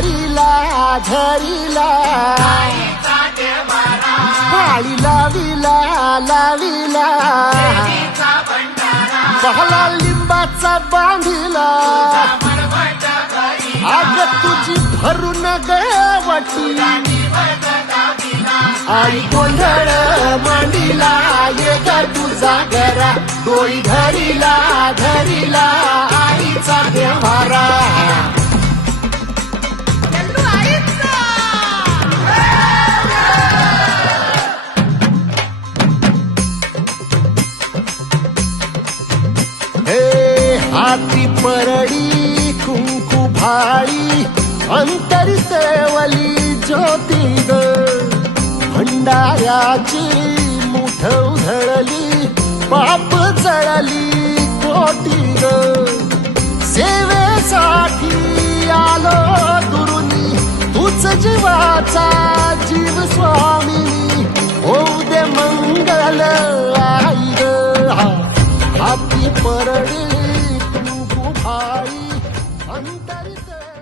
झरीला झरीला पाळी लाविला लाविला. पहला लिंबाचा बांधिला. आग तुझी भरून गवटी आई गोंधळ मांडीला ये तुझा घरा डोई धरीला धरी हाती परडी कुंकू भाळी अंतरी ज्योती ग भंडाऱ्याची मुठ उधळली पाप जळली कोटी ग सेवेसाठी आलो दुरुनी तूच जीवाचा i'm cantarte.